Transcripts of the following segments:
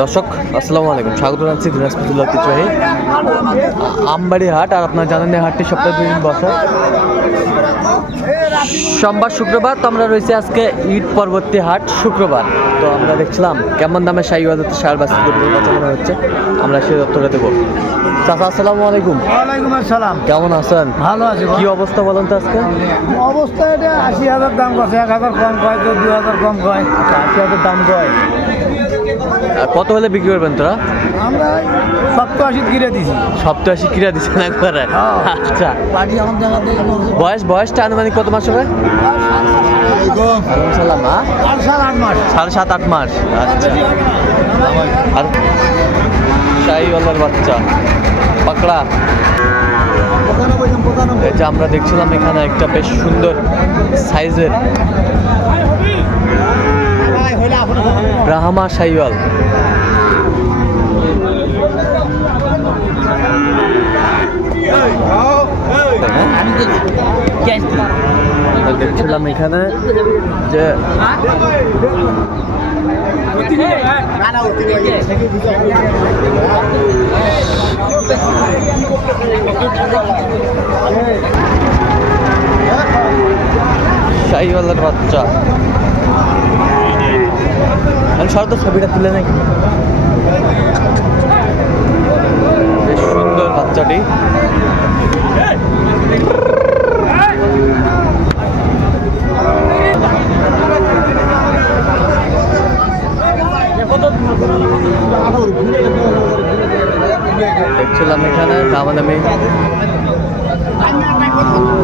দর্শক আসসালামু আলাইকুম। স্বাগত জানাচ্ছি দিনাজপুর ঐতিহ্যবাহী আমবাড়ি হাট আর আপনার জানেন এই হাটটি সপ্তাহে দুই দিন বসে সোমবার শুক্রবার তো আমরা রয়েছি আজকে ঈদ পরবর্তী হাট শুক্রবার। তো আমরা দেখছিলাম কেমন দামে শাহী বাজাতে সার গরুগুলো বেচাকেনা হচ্ছে। আমরা সেই তথ্যটা দেবো। চাচা আসসালামু আলাইকুম। ওয়ালাইকুম আসসালাম। কেমন আছেন? ভালো আছি কি অবস্থা বলেন তো আজকে? অবস্থা এটা আশি হাজার দাম করছে এক হাজার কম কয় তো দু হাজার কম কয়। আশি হাজার দাম কয়। কত হলে বিক্রি করবেন তোরা? আমরা সত্তর আশি কিনে দিছি। সপ্তাহে কিরা দিচ্ছেন একবারে হ্যাঁ। আচ্ছা। বয়স বয়সটা আনুমানিক কত মাস হবে? সাড়ে সাত আট মাস। আচ্ছা। আর শাহিওয়ালার বাচ্চা। পাকড়া। এই যে আমরা দেখছিলাম এখানে একটা বেশ সুন্দর সাইজের ব্রাহ্মা শাহিওয়াল আমরা দেখছিলাম এখানে যে শাহিওয়ালার বাচ্চা। আমি তো ছবিটা তুলে নাকি বেশ সুন্দর বাচ্চাটি। দেখছিলাম এখানে, দাম দামি।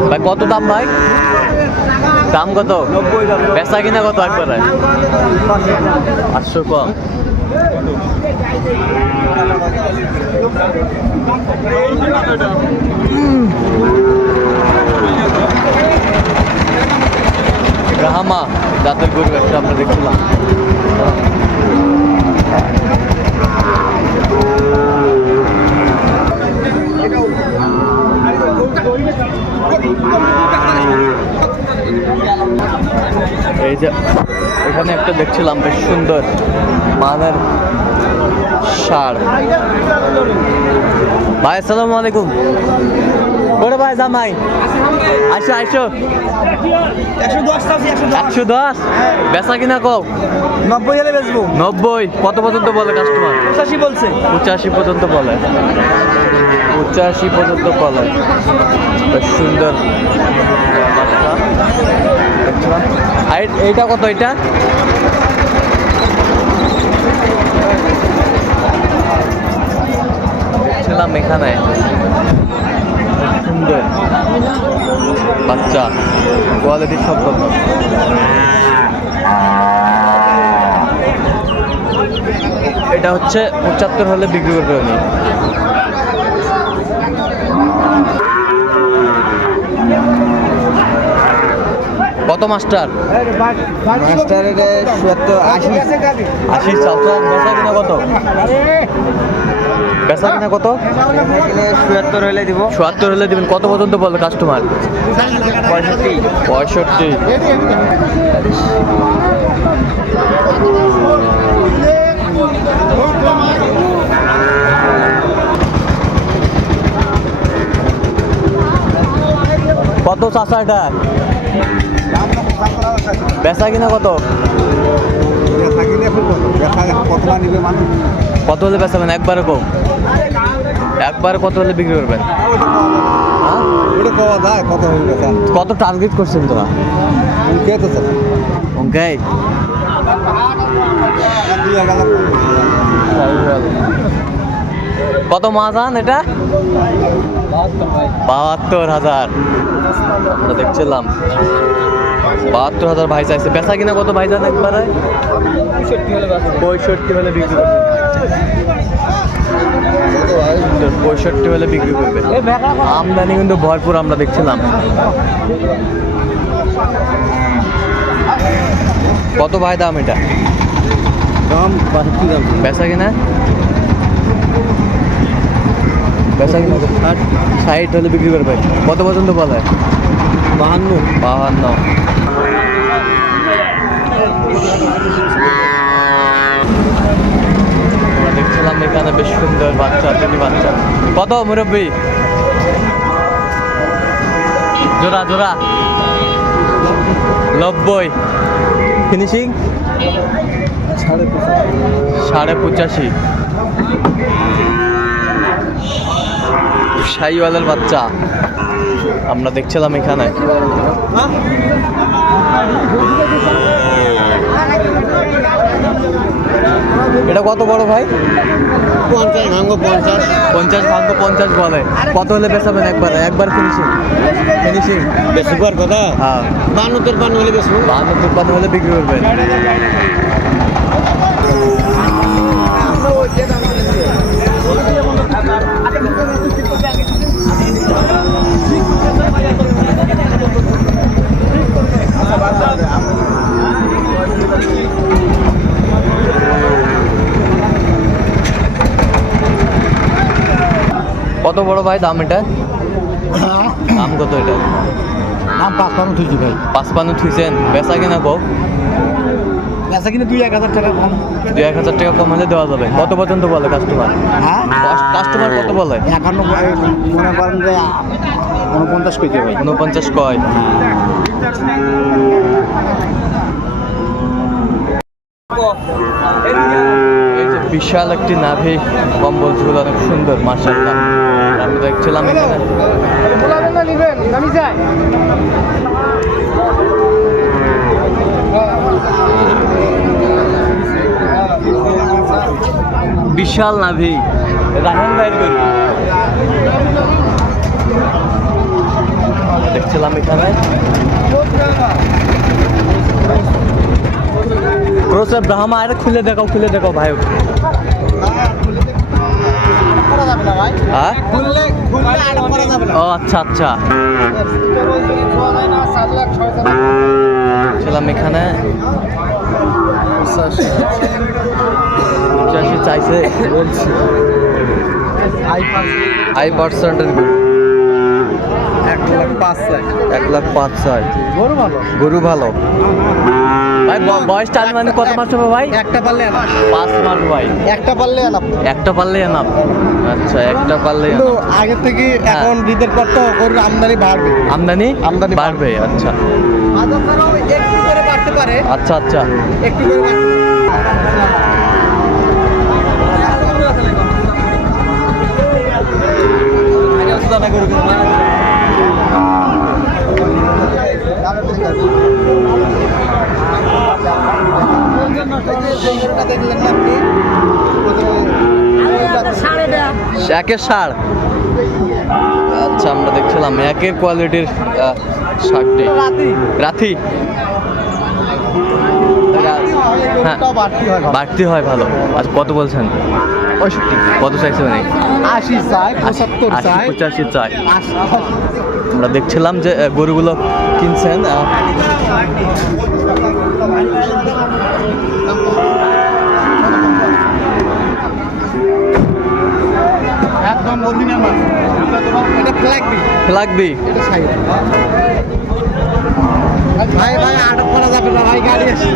ভাই, কত দাম ভাই? দাম কত? বেচা কিনা কত একবারে? আটশো কম। ব্রাহ্মা জাতের গরু একটা আমরা দেখছিলাম। এই যে এখানে একটা দেখছিলাম বেশ সুন্দর মানের সার। ভাই আসসালামু আলাইকুম। ওরে ভাই জামাই। আইসো আইসো একশো দশ? বেচা কিনা কও? নব্বই হলে বেচবো। নব্বই? কত পর্যন্ত বলে কাস্টমার পঁচাশি বলছে। পঁচাশি পর্যন্ত বলে। পঁচাশি পর্যন্ত বলে। বেশ সুন্দর। আর এইটা কত এটা? দেখছিলাম এখানে। সুন্দর। বাচ্চা কোয়ালিটি সব কত? এটা হচ্ছে পঁচাত্তর হলে বিক্রি করতে হবে কত মাস্টার? মাস্টার আশি। আশি চালটা বেচা কিনা কত? বেচা কিনা কত? হলে দিব। চুয়াত্তর হলে দিবেন। কত পর্যন্ত বলে কাস্টমার পঁয়ষট্টি। পঁয়ষট্টি। কত চাষা এটা? বেচা কিনা কত? কত? হলে বেচাবেন একবারে কম। একবারে কত হলে বিক্রি করবেন? হ্যাঁ? কত টার্গেট করছেন তোরা? হাজার কত মাজান এটা? বাহাত্তর হাজার। আমরা দেখছিলাম। বাহাত্তর হাজার ভাই চাইছে। বেচা কিনা কত ভাই জান একবারে? পঁয়ষট্টি হলে বিক্রি করবে পঁয়ষট্টি হলে বিক্রি করবে আমদানি কিন্তু ভরপুর আমরা দেখছিলাম। কত ভাই দাম এটা? দাম বাষট্টি দাম বেচা কিনা? বেচা কিনা ষাট। ষাট হলে বিক্রি করবে কত পর্যন্ত বলে? বাহান্ন। বাহান্ন। এখানে বেশ সুন্দর বাচ্চা দুটি বাচ্চা। কত মুরব্বী? জোড়া জোড়া। নব্বই। ফিনিশিং সাড়ে পঁচাশি। শাহিওয়ালের বাচ্চা। আমরা দেখছিলাম এখানে। এটা কত বড় ভাই? পঞ্চাশ ভাঙ্গ পঞ্চাশ। পঞ্চাশ ভাঙ্গ পঞ্চাশ বলে। কত হলে বেসাবেন একবার একবার ফিনিশিং ফিনিশিং বেশি কথা? হ্যাঁ। বান্ন তেরপান্ন হলে বেশি বাহান্ন তিপ্পান্ন হলে বিক্রি করবেন। কত বড় ভাই দাম এটা? দাম কত এটা? দাম পাঁচ পান্ন তুলছি ভাই। পাঁচপান্ন থুইছেন বেচা কিনা কো বেচা কিনে দুই এক হাজার টাকা কম। দুই এক হাজার টাকা কম হলে দেওয়া যাবে। কত পর্যন্ত বলে কাস্টমার হ্যাঁ? কাস্টমার কত বলে? একান্ন মনে করেন যে উনপঞ্চাশ কেজি ভাই। উনপঞ্চাশ কয়? বিশাল একটি নাভি কম্বল ঝুল অনেক সুন্দর মার্শাল্লাহ আমি দেখছিলাম এখানে। বিশাল নাভি। রাহেন ভাইয়ের গরু। দেখছিলাম এখানে। ক্রোসের ব্রাহ্মা আরে খুলে দেখাও খুলে দেখাও ভাই। হ্যাঁ? ও আচ্ছা আচ্ছা। ছিলাম এখানে। পঁচাশি চাইছে বলছি। হাই পার্সেন্টের এক লাখ পাঁচ এক লাখ পাঁচ গরু ভালো? গরু ভালো। ভাই বয়সটা মানে কত মাস হবে ভাই? একটা পারলে পাঁচ মাস ভাই। একটা পারলে আনা একটা পারলে এনাফ। আচ্ছা একটা পারলে কিন্তু। আগের থেকে হ্যাঁ। এখন ঈদের পর তো গরুর আমদানি বাড়বে। আমদানি আমদানি বাড়বে আচ্ছা। একটু করে বাড়তে পারে। আচ্ছা আচ্ছা। একটু করে বাড়তে দেখলেন না আপনি একের সার আচ্ছা আমরা দেখছিলাম একের কোয়ালিটির শার্টটি রাথি হ্যাঁ বাড়তি হয় ভালো। আজ কত বলছেন? পঁয়ষট্টি। কত চাইছে মানে আশি চাই পঁচাত্তর চাই। পঁচাশি চাই। আমরা দেখছিলাম যে গরুগুলো কিনছেন বলবি না এটা ফ্ল্যাগ বি লাগবি এটা সাইড। ভাই ভাই আটক করা যাবে না ভাই গাড়ি আছে।